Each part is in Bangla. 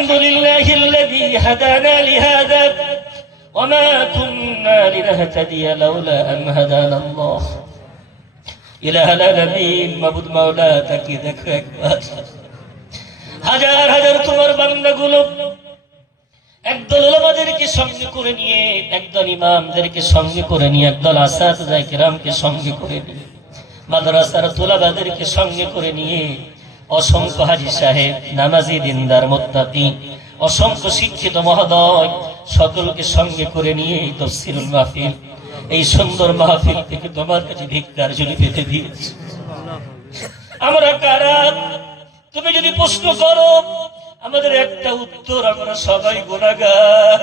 আলহামদুলিল্লাহিল্লাযী হাদানা লিহাযা ওয়া মা কুন্না লিনাহতাদিয়া লাউলা আন হাদানাল্লাহ। ইলাহুল আলামিন, মাবুদ মাওলা, তাকিয়ে দেখো একবার, হাজার হাজার তোমার বান্দাগুলো একদল উলামাদেরকে সঙ্গে করে নিয়ে, একদল ইমামদেরকে সঙ্গে করে নিয়ে, একদল আসাতিজা কিরামকে সঙ্গে করে নিয়ে, মাদ্রাসার তুলাবাদেরকে সঙ্গে করে নিয়ে, অসংখ্য হাজী সাহেব, নামাজি, দিনদার, মুত্তাকি, অসংখ্য শিক্ষিত মহোদয় সকলকে সঙ্গে করে নিয়ে এই তাফসীরুল মাহফিল, এই সুন্দর মাহফিল থেকে তোমার কাছে ভিক্ষার ঝুলি পেতে দিয়েছি। আমরা কারা? তুমি যদি প্রশ্ন করো, আমাদের একটা উত্তর, আমরা সবাই গুনাহগার।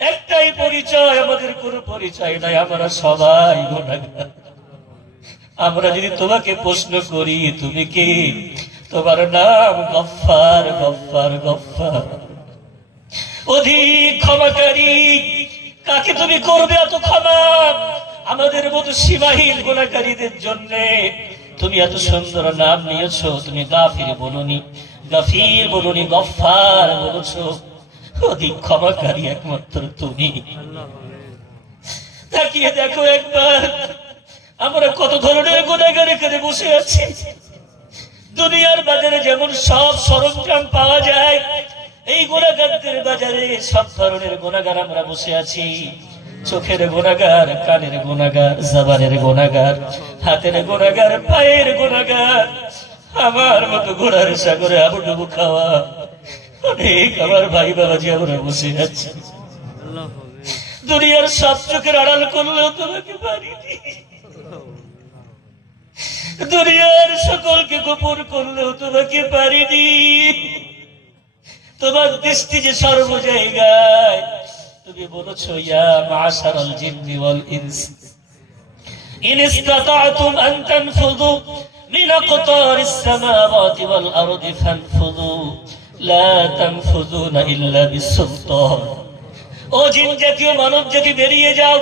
একটাই পরিচয়, আমাদের কোনো পরিচয় নাই, আমরা সবাই গুনাহগার। আমরা যদি তোমাকে প্রশ্ন করি তুমি কে, তোমার নাম গফফার, গফফার, গফফার, অধিক ক্ষমাকারী। কাকে তুমি করবে এত ক্ষমা? আমাদের মতো সীমাহীন গুনাহকারীদের জন্য তুমি এত সুন্দর নাম নিয়েছো। তুমি গাফির বলনি, গাফির বলনি, গফফার বলেছো। অধিক ক্ষমাকারী একমাত্র তুমি। তাকিয়ে দেখো একবার, আমরা কত ধরনের গুনাহগার এখানে বসে আছি। দুনিয়ার বাজারে যেমন সব সরঞ্জাম পাওয়া যায়, এই গুনাহগারদের বাজারে সব ধরনের গুনাহগার আমরা বসে আছি। চোখের গুনাহগার, কানের গুনাহগার, জবানের গুনাহগার, হাতের গুনাহগার, পায়ের গুনাহগার। আমার মতো ঘোড়ার সাগরে আবুডুবু খাওয়া অনেক আমার ভাই বাবাজি আমরা বসে আছি। দুনিয়ার সব চোখের আড়াল করলেও তোমাকে পারিনি, দুনিয়ার সকলকে গোপন করলেও তোমাকে পারিনি। তোমার দৃষ্টি যে সর্ব জায়গায়। তুমি বলেছো, ইয়া মাশারাল জিন্নি ওয়াল ইনস ইন ইসতাতা'তুম আন তানফুযু মিন আকতারিস সামাওয়াতি ওয়াল আরদি ফানফুযু লা তানফুযুনা ইল্লা বিসুলতান। ও জিন জাতীয়, মানব জাতি, বেরিয়ে যাও,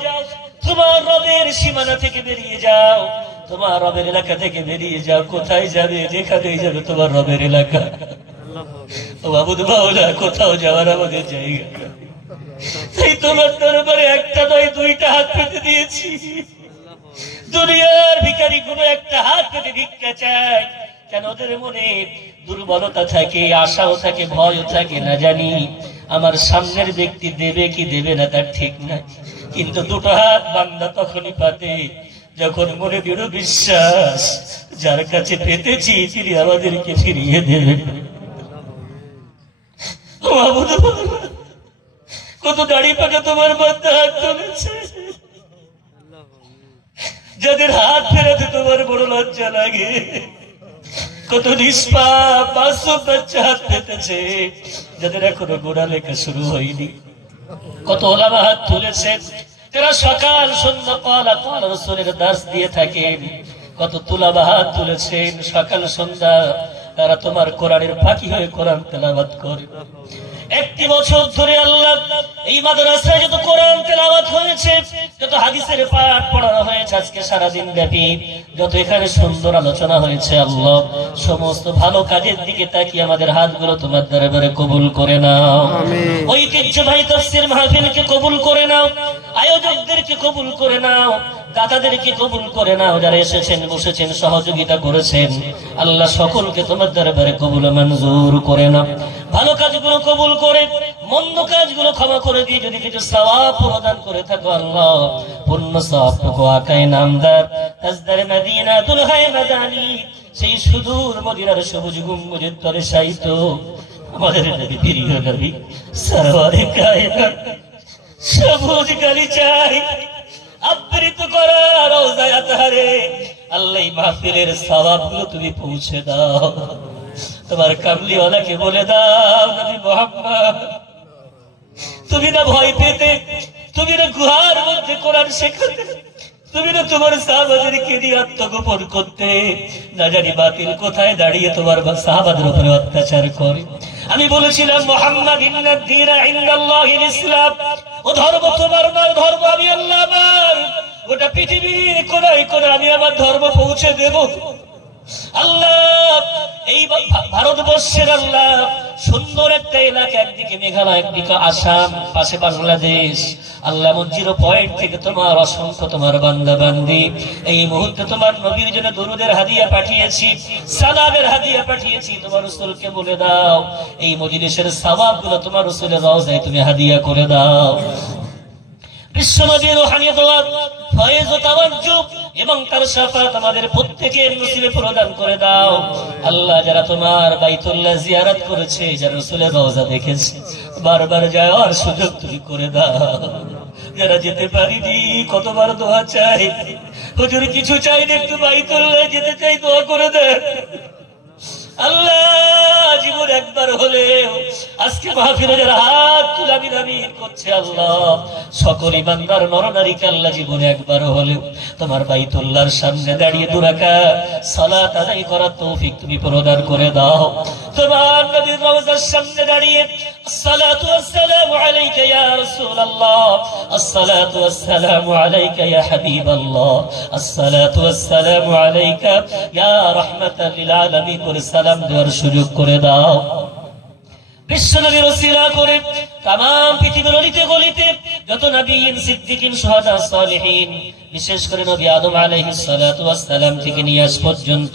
তোমার রবের সীমানা থেকে বেরিয়ে যাও, তোমার রবের এলাকা থেকে বেরিয়ে যাও। কোথায় যাবে? যেখানেই যাবে তোমার রবের এলাকা। ও মাবুদ মাওলা, কোথাও যাওয়ার আমাদের জায়গা। সেই তোমার দরবারে একটা নয়, দুইটা হাত পেতে দিয়েছি। দুনিয়ার ভিখারি গুলো একটা হাত পেতে ভিক্ষা চায়। কেন? ওদের মনে দুর্বলতা থাকে, আশাও থাকে, ভয়ও থাকে। না জানি আমার সামনের ব্যক্তি দেবে কি দেবে না তার ঠিক নাই, কিন্তু দুটো হাত বান্দা তখনই পাতে যখন মনে দৃঢ় বিশ্বাস, যার কাছে পেতেছি তিনি আমাদেরকে ফিরিয়ে দেবেন। কত দাড়ি পাকা তোমার বান্দা হাত তুলেছে, যাদের হাত ফেরাতে তোমার বড় লজ্জা লাগে। কত নিষ্পাপ মাসুম বাচ্চা হাত পেতেছে, যাদের এখনো গোনা লেখা শুরু হয়নি। কত ওলামা হাত তুলেছেন, যারা সকাল সন্ধ্যা ক্বালা ক্বালা রাসূলের দাস দিয়ে থাকেন। কত তুলাবা হাত তুলেছেন, সকাল সন্ধ্যা তারা তোমার কোরআনের ফাঁকি হয়ে কোরআন তেলাওয়াত করে। একটি বছর ধরে আল্লাহ এই মাদ্রাসায় যত কোরআন তেলাওয়াত হয়েছে, যত হাদিসের পাঠ পড়ানো হয়েছে আজকে সারাদিন ব্যাপী, যত এখানে সুন্দর আলোচনা হয়েছে, আল্লাহ সমস্ত ভালো কাজের দিকে তাকিয়ে আমাদের হাতগুলো তোমার দরবারে কবুল করে নাও। ঐতিহ্যবাহী তাফসীর মাহফিলকে কবুল করে নাও, আয়োজকদেরকে কবুল করে নাও, দাতাদেরকে কবুল করে নাও, যারা এসেছেন বসেছেন সহযোগিতা করেছেন, আল্লাহ সকলকে তোমার দরবারে কবুল মঞ্জুর করে নাও। ভালো কাজগুলো কবুল করে, মন্দ কাজগুলো ক্ষমা করে দিয়ে যদি কিছু সওয়াব প্রদান করে থাকো আল্লাহ, পূর্ণ সওয়াবটুকু আকায়ে নামদার তাজদারে মদিনা দুলহায়ে মাদানী, সেই সুদূর মদিনার সবুজ গম্বুজের তলে শায়িত আমাদের নবী, প্রিয় নবী সরওয়ারে কায়নাত সবুজ গালিচায় আবৃত করা রওজায়ে আতহারে আল্লাহ মাহফিলের সওয়াবগুলো তুমি পৌঁছে দাও। তোমার কামলিওয়ালাকে বলে দাও, নবী মুহাম্মদ, তুমি না ভয় পেতে, তুমি না গুহার মধ্যে কোরআন শেখাতে, তুমি না তোমার সাহাবাদেরকে নিয়ে আত্মগোপন করতে, না জানি বাতিল কোথায় দাঁড়িয়ে তোমার সাহাবাদের উপরে অত্যাচার করে। আমি বলেছিলাম মুহাম্মদ ইন্নাদ দীনা ইনদাল্লাহিল ইসলাম, ও ধর্ম তোমার নয়, ধর্ম আমি আল্লাহ আমার। গোটা পৃথিবীর কোনায় কোনায় আমি আমার ধর্ম পৌঁছে দেব। আল্লাহ এই ভারতবর্ষের আল্লাহ সুন্দর একটা এলাকা, একদিকে মেঘালয়, একদিকে আসাম, পাশে বাংলাদেশ। আল্লাহ জিরো পয়েন্ট থেকে তোমার অসংখ্য তোমার বান্দা বান্দি এই মুহূর্তে তোমার নবীর জন্য দরুদের হাদিয়া পাঠিয়েছি, সালামের হাদিয়া পাঠিয়েছি। তোমার রাসূলকে বলে দাও এই মজলিসের সওয়াবগুলো তোমার রাসূলের রওজায় তুমি হাদিয়া করে দাও। বিশ্বনবীর রূহানি দোয়া, ফয়েজ ও তাওয়াজ্জুহ এবং তার শাফাত আমাদের প্রত্যেকের নসিবে প্রদান করে দাও। আল্লাহ যারা তোমার বাইতুল্লাহ জিয়ারত করেছে, যারা রাসূলের রওজা দেখেছে, বারবার যাওয়ার সুযোগ তুমি করে দাও। যারা যেতে পারিনি কতবার দোয়া চাই, হুজুর কিছু চাই না, একটু বাইতুল্লাহ যেতে চাই, দোয়া করে দেন। আল্লাহ জীবন একবার হলেও আজকে মাহফিলে যারা হাত তুলে দাবি করছে, আল্লাহ সকল ইমানদার নরনারীকে আল্লাহ জীবনে একবার হলেও তোমার বাইতুল্লাহর সামনে দাঁড়িয়ে দুরাকাত সালাত আদায় করার তৌফিক তুমি প্রদান করে দাও। তোমার নবীর রওজার সামনে দাঁড়িয়ে আসসালাতু ওয়াসসালামু আলাইকা ইয়া রাসূলুল্লাহ, আসসালাতু ওয়াসসালামু আলাইকা ইয়া হাবিবাল্লাহ, আসসালাতু ওয়াসসালামু আলাইকা ইয়া রাহমাতাল লিল আলামিন করে সালাম দেওয়ার সুযোগ করে দাও। বিশ্বনবীর ওসিলা করে তামাম পৃথিবীর অলিতে গলিতে যত নবীন, সিদ্দিকিন, শুহাদা, সালেহিন, বিশেষ করে নবী আদম আলাইহিস সালাতু ওয়াস সালাম থেকে নিয়ে আজ পর্যন্ত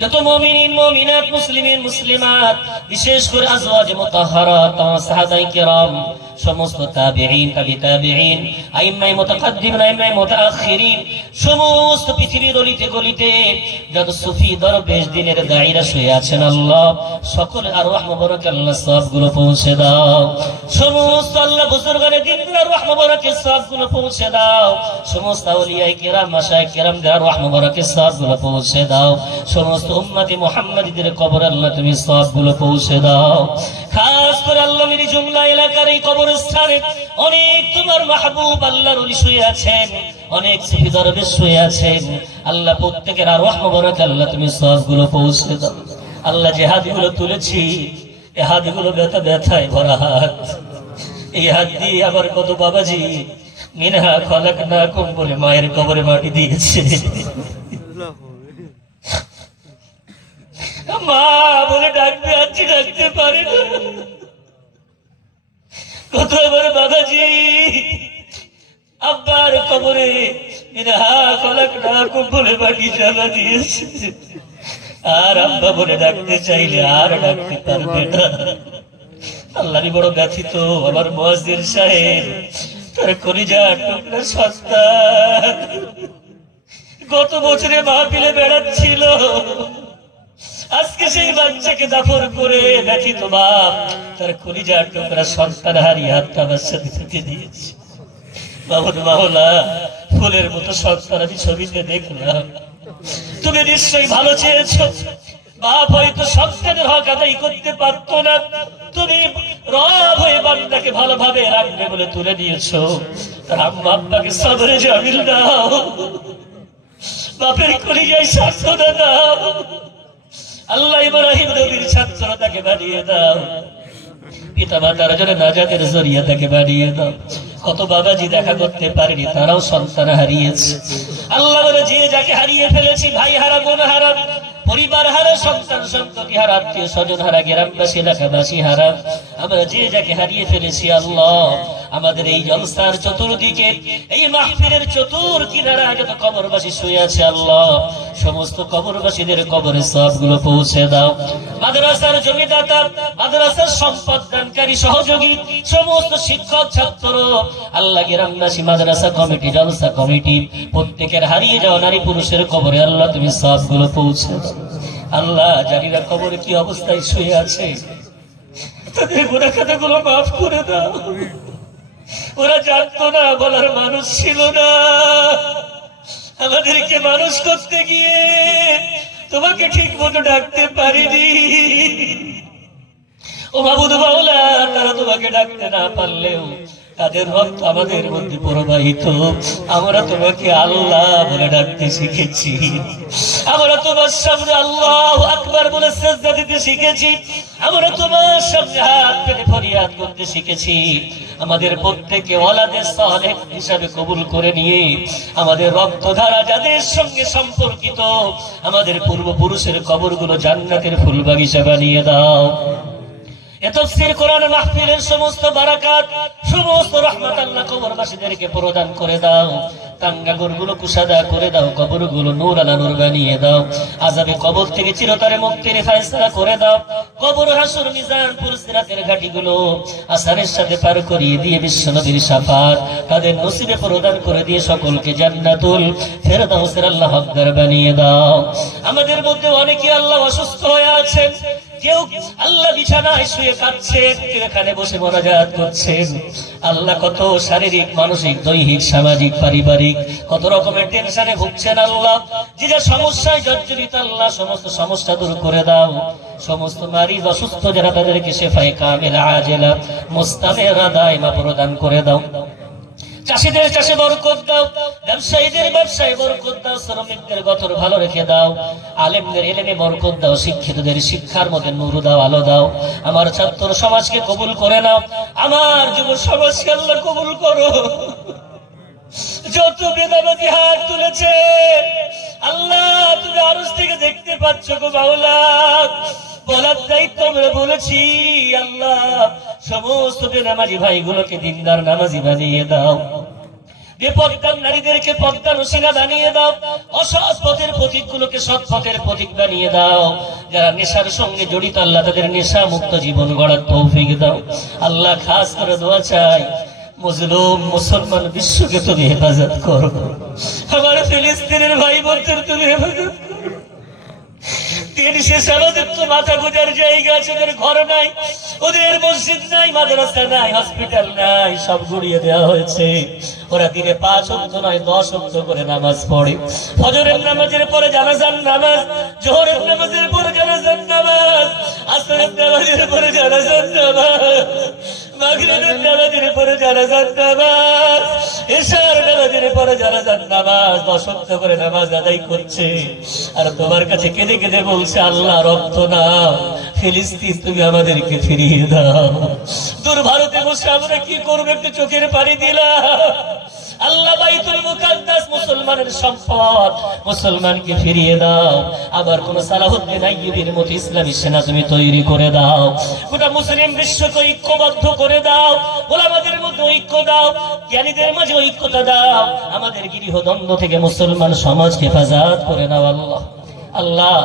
যত মুমিনিন, মুমিনাত, মুসলিমিন, মুসলিমাত, বিশেষ করে আজওয়াজ মুতাহহারাত, সাহাবায়ে কেরাম, সমস্ত তাবিঈন, তাবি তাবিঈন, আইম্মায়ে মুতাকাদ্দিমিন, আইম্মায়ে মুতাআখিরিন, সমস্ত পৃথিবীর অলিতে গলিতে যত সুফি দরবেশ দিনের দায়ীরা শুয়ে আছেন, আল্লাহ সকল আরওয়াহ মুবারক আল্লাহ সওয়াবগুলো পৌঁছে দাও। সমস্ত আল্লাহ বুজুর্গানে দিনের আরওয়াহ মুবারকের সওয়াবগুলো পৌঁছে দাও। সমস্ত আউলিয়ায়ে কেরাম, মাশায়েখ কেরামদের আরওয়াহ মুবারকের সওয়াবগুলো পৌঁছে দাও। সমস্ত উম্মতে মুহাম্মাদীদের কবর আল্লাহ তুমি সওয়াবগুলো পৌঁছে দাও। খাস করে আল্লাহ মেরি জুমলা এলাকার এই কবরস্থানে অনেক তোমার মাহবুব আল্লাহর ওলি শুয়ে আছেন, অনেক সুফি দরবেশ শুয়ে আছেন। আল্লাহ প্রত্যেকের আরওয়াহ মুবারক আল্লাহ তুমি সওয়াবগুলো পৌঁছে দাও। আল্লাহ যে হাতগুলো তুলেছি, এই হাতগুলো ব্যথায় ভরা হাত। এই হাত দিয়ে আবার কত বাবাজি মিনহা খলাকনাকুম বলে মায়ের কবরে মাটি দিয়েছে, মা বলে ডাকবে আছি, ডাকতে পারে না। কত আবার বাবাজি আব্বার কবরে মিনহা খলাকনাকুম বলে মাটি চালা দিয়েছে, আর আব্বা বলে ডাকতে চাইলে আর ডাকতে পারবে না। আল্লাহরই বড় ব্যথিত আমার মুয়াজ্জির সাহেব, তার কলিজার টুকরা সন্তান গত বছরে মাহফিলে বেড়াচ্ছিল, আজকে সেই বাচ্চাকে দাফন করে ব্যথিত বাপ তার কলিজার টুকরা সন্তান হারিয়ে হাতটা বাচ্চাকে থেকে দিয়েছে। বাবুর মাওলা ফুলের মতো সন্তান আমি ছবিতে দেখলাম, তুমি নিশ্চয়ই ভালো চেয়েছো। বাপ হয়তো সন্তানের হক আদায় করতে পারতো না, তুমি রব হয়ে বান্দাকে ভালোভাবে রাখবে বলে তুলে দিয়েছো। তার আম্মা আব্বাকে সবরে জামিল দাও, বাপের কলিজায় সান্ত্বনা দাও। আল্লাহ ইব্রাহিম নবীর ছাত্রতাকে বানিয়ে দাও, পিতা মাতার জন্য নাজাতের জরিয়া তাকে বানিয়ে দাও। কত বাবাজি দেখা করতে পারেনি, তারাও সন্তান হারিয়েছে। আল্লাহ বলে যে যাকে হারিয়ে ফেলেছি, ভাই হারা, বোন হারা, পরিবার হারা, সন্তান সন্ততি হারা, আত্মীয় স্বজন হারা, গ্রামবাসী এলাকাবাসী হারা, আমরা যে যাকে হারিয়ে ফেলেছি, আল্লাহ আমাদের এই জলসার চতুর্দিকে, এই মাহফিলের চতুর কিনারা যত কবরবাসী শুয়ে আছে, আল্লাহ সমস্ত কবরবাসীদের কবরের সওয়াবগুলো পৌঁছে দাও। মাদ্রাসার জমিদাতা, মাদ্রাসার সম্পদ দানকারী সহযোগী, সমস্ত শিক্ষক, ছাত্র, আল্লাহ গ্রামবাসী, মাদ্রাসা কমিটি, জলসা কমিটি, প্রত্যেকের হারিয়ে যাওয়া নারী পুরুষের কবরে আল্লাহ তুমি সওয়াবগুলো পৌঁছে দাও। আল্লাহ জানিনা কবরে কি অবস্থায় শুয়ে আছে, তাদের গুনাহ খাতাগুলো মাফ করে দাও। ওরা জানতো না, বলার মানুষ ছিল না। আমাদেরকে মানুষ করতে গিয়ে তোমাকে ঠিক মতো ডাকতে পারিনি। ও মাবুদ মাওলা, তারা তোমাকে ডাকতে না পারলেও তাদের রক্ত আমাদের মধ্যে প্রবাহিত। আমরা তোমাকে আল্লাহ বলে ডাকতে শিখেছি, আমরা তোমার সামনে আল্লাহু আকবার বলে সিজদা দিতে শিখেছি, আমরা তোমার সামনে হাত পেতে ফরিয়াদ করতে শিখেছি। আমাদের প্রত্যেককে ওয়ালাদে সালেহ হিসাবে কবুল করে নিয়ে আমাদের রক্তধারা যাদের সঙ্গে সম্পর্কিত আমাদের পূর্বপুরুষের কবরগুলো জান্নাতের ফুলবাগিচা বানিয়ে দাও। তাফসীর কোরআন মাহফিলের সমস্ত বারাকাত, সমস্ত রহমত আল্লাহ কবরবাসীদেরকে প্রদান করে দাও। কাঙ্গাগুলো কুশাদা করে দাও, কবরগুলো নূর আলা নূর বানিয়ে দাও। আযাবে কবর থেকে চিরতরে মুক্তির ফয়সালা করে দাও। কবর, হাসর, মিজান, পুরসিরাতের ঘাটিগুলো আসারের সাথে পার করিয়ে দিয়ে বিশ্বনবীর শাফাত তাদের নসিবে প্রদান করে দিয়ে সকলকে জান্নাতুল ফেরদাউসের আল্লাহ হকদার বানিয়ে দাও। আমাদের মধ্যে অনেকে আল্লাহ অসুস্থ হয়ে আছেন, কেউ আল্লাহ বিছানায় শুয়ে কাঁদছেন, কেউ এখানে বসে মোনাজাত করছেন। আল্লাহ কত শারীরিক, মানসিক, দৈহিক, সামাজিক, পারিবারিক কত রকমের টেনশনে ভুগছেন। আল্লাহ যে যা সমস্যায় জর্জরিত, আল্লাহ সমস্ত সমস্যা দূর করে দাও। সমস্ত মারিজ অসুস্থ যারা তাদেরকে শেফায়ে কামিলা আজেলা মুস্তামিরা দাইমা প্রদান করে দাও। চাষীদের চাষে বরকত দাও, ব্যবসায়ীদের ব্যবসায় বরকত দাও, শ্রমিকদের গতর ভালো রেখে দাও, আলেমদের এলেমে বরকত দাও, শিক্ষিতদের শিক্ষার মধ্যে নূর দাও, আলো দাও। আমার ছাত্র সমাজকে কবুল করে নাও, আমার যুব সমাজকে আল্লাহ কবুল করো। যত বেদাবাদী হাত তুলেছে আল্লাহ তুমি আরশ থেকে দেখতে পাচ্ছ গো মাওলা। বলার দায়িত্ব আমরা বলেছি আল্লাহ, সমস্ত বেনামাজি ভাইগুলোকে দিনদার নামাজি বানিয়ে দাও। বেপরদার নারীদেরকে পর্দার ওসিলা বানিয়ে দাও। অসৎ পথের প্রতীকগুলোকে সৎ পথের প্রতীক বানিয়ে দাও। যারা নেশার সঙ্গে জড়িত আল্লাহ তাদের নেশা মুক্ত জীবন গড়ার তৌফিক দাও। আল্লাহ খাস করে দোয়া চাই, মজলুম মুসলমান বিশ্বকে তুমি হেফাজত করো, আমার ফিলিস্তিনের ভাই বোনদের তুমি হেফাজত করো। দিন শেষে আমাদের তো মাথা গোজার জায়গা আছে, ওদের ঘর নাই, ওদের মসজিদ নাই, মাদ্রাসা নাই, হসপিটাল নাই, সব গুড়িয়ে দেওয়া হয়েছে। ওরা দিনে 5 ওয়াক্ত নয় 10 ওয়াক্ত করে নামাজ পড়ে। ফজরের নামাজের পরে জানাজার নামাজ, জোহরের নামাজের পরে জানাজার নামাজ, আসরের নামাজের পরে জানাজার নামাজ, মাগরিবের নামাজের পরে জানাজার নামাজ, ইশার নামাজের পরে জানাজার নামাজ, 10 ওয়াক্ত করে নামাজ আদায় করছে। আর তোমার কাছে কেঁদে কেঁদে বলছে আল্লাহ রক্ত নাও, ফিলিস্তিন তুমি আমাদেরকে ফিরিয়ে দাও। দূর ভারতে বসে আমরা কি করবো, একটু চোখের পানি দিলাম। আল্লাহ বাইতুল মুকাদ্দাস মুসলমানের সম্পদ, মুসলমানকে ফিরিয়ে দাও। আবার কোন সালাহুদ্দিন আইয়ুবীর মতো ইসলামী সেনা তুমি তৈরি করে দাও। গোটা মুসলিম বিশ্বকে ঐক্যবদ্ধ করে দাও। ওলামাদের মধ্যে ঐক্য দাও, জ্ঞানীদের মাঝে ঐক্যতা দাও। আমাদের গৃহদ্বন্দ্ব থেকে মুসলমান সমাজকে হেফাজত করে নাও আল্লাহ। আল্লাহ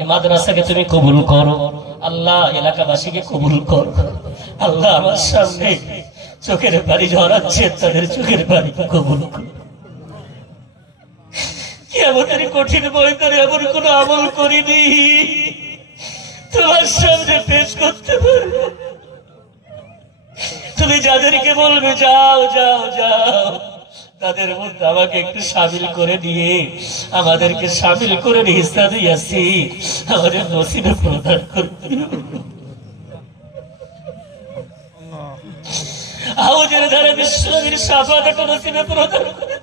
এই মাদ্রাসাকে তুমি কবুল করো, আল্লাহ এলাকাবাসীকে কবুল করো। আল্লাহ আমার সামনে চোখের পানি ঝরাচ্ছে, তাদের চোখের পানি কবুল করো। আমাদের কঠিন বয়সে এমন কোন আমল করিনি তোমার সামনে পেশ করতে পারবো। তুমি যাদেরকে বলবে যাও যাও যাও, তাদের মধ্যে আমাকে একটু শামিল করে দিয়ে আমাদেরকে শামিল করে হিস্সা দিয়েছি, আমাদের নসিবে প্রদান করতে। হাউজের ধারে বিশ্বনবীর শাফাত একটা নসিবে প্রদান করে,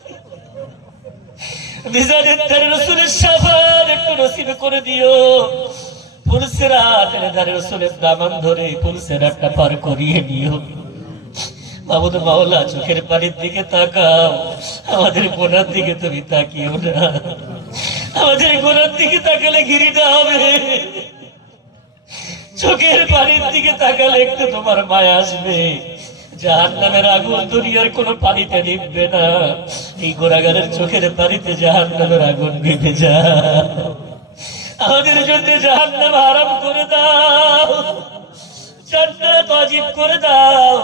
মিজানের ধারে রাসূলের শাফাত একটু নসিবে করে দিও। পুলসিরাতের ধারে রাসূলের দামান ধরে পুলসিরাতটা পার করিয়ে নিও। মাবুদ মাওলা চোখের পানির দিকে তাকাও, আমাদের গোনার দিকে তুমি তাকিও না। আমাদের গোনার দিকে তাকালে ঘিরিটা হবে, চোখের পানির দিকে তাকালে একটু তোমার মায়া আসবে। জাহান্নামের আগুন দুনিয়ার কোনো পানিতে নিভবে না, এই গোনাগারের চোখের পানিতে জাহান্নামের আগুন নিভে যায়। আমাদের জন্য জাহান্নাম হারাম করে দাও, জান্নাত ওয়াজিব করে দাও।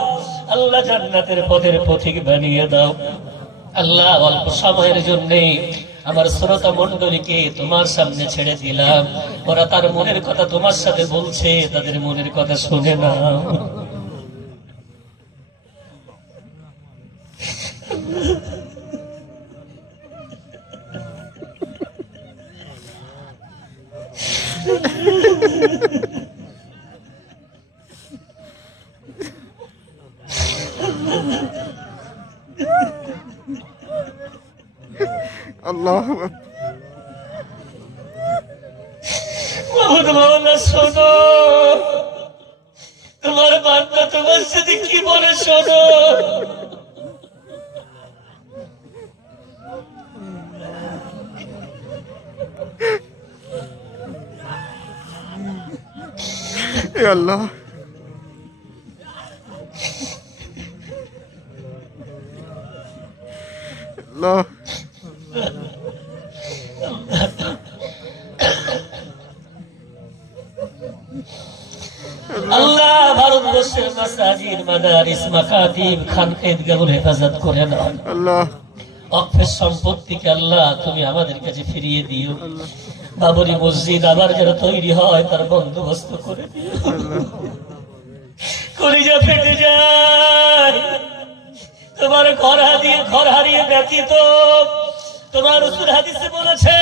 আল্লাহ জান্নাতের পথের পথিক বানিয়ে দাও। আল্লাহ অল্প সময়ের জন্য আমার শ্রোতা মণ্ডলীকে তোমার সামনে ছেড়ে দিলাম। ওরা তার মনের কথা তোমার সাথে বলছে, তাদের মনের কথা শুনে নাও। আল্লাহ মাহমুদ মাওলা শোনো, তোমার বান্দা তোমার সাথে কি বলে শোনো। আল্লাহ আল্লাহ আল্লাহ ভারতবর্ষের মাসাজিদ, মাদারিস, মাকাতিব, খানকাহগুলো হেফাজত করে নাও আল্লাহ। অক্ষের সম্পত্তিকে আল্লাহ তুমি আমাদের কাছে ফিরিয়ে দিও। বাবরি মসজিদ আবার যেন তৈরি হয় তার বন্দোবস্ত করে দিও। কলিজা ফেটে যায় তোমার ঘর হারিয়ে ব্যতীত। তোমার রাসূল হাদিসে বলেছে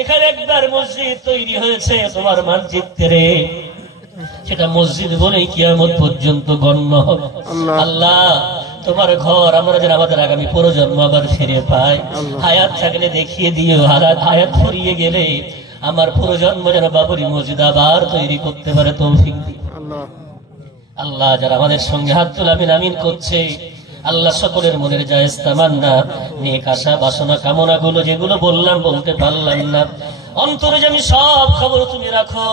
এখানে একবার মসজিদ তৈরি হয়েছে তোমার মানচিত্রে, সেটা মসজিদ বলেই কিয়ামত পর্যন্ত গণ্য হবে। আল্লাহ তোমার ঘর আমরা যেন আমাদের আগামী প্রজন্ম আবার ফিরে পাই। হায়াত থাকলে দেখিয়ে দিও, হায়াত ফুরিয়ে গেলে আমার প্রজন্ম যেন বাবরি মসজিদ আবার তৈরি করতে পারে তৌফিক দিও। আল্লাহ যারা আমাদের সঙ্গে হাত তোলাবেন আমিন করছে, আল্লাহ সকলের মনের জায়েজ তামান্না, নেক আশা বাসনা কামনা গুলো যেগুলো বললাম বলতে পারলাম না, অন্তরে যে আমি সব খবর তুমি রাখো।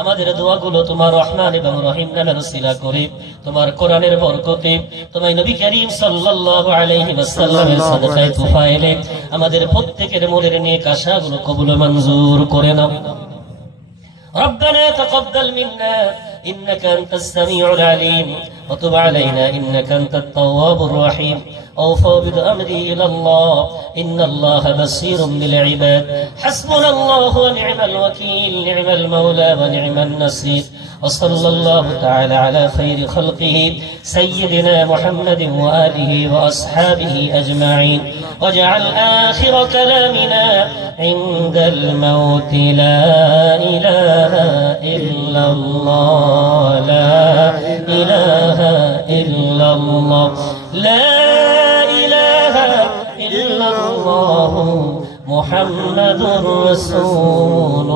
আমাদের দোয়াগুলো তোমার রহমান এবং রহিম নামের ওসিলা করে, তোমার কোরআনের বরকতে, তোমার নবী করিম সাল্লাল্লাহু আলাইহি ওয়াসাল্লামের সাদাকায়ে তুফাইলে আমাদের প্রত্যেকের মনের নেক আশাগুলো কবুল মঞ্জুর করে নাও। ربنا تقبل منا إنك أنت السميع العليم وتب علينا إنك أنت التواب الرحيم. أوفوا بأمري إلى الله إن الله بصير بالعباد. حسبنا الله ونعم الوكيل، نعم المولى ونعم النصير. وصلى الله تعالى على خير خلقه سيدنا محمد وآله وأصحابه أجمعين. واجعل آخر كلامنا عند الموت لا إله إلا الله، لا إله إلا الله، لا إله إلا الله محمد رسول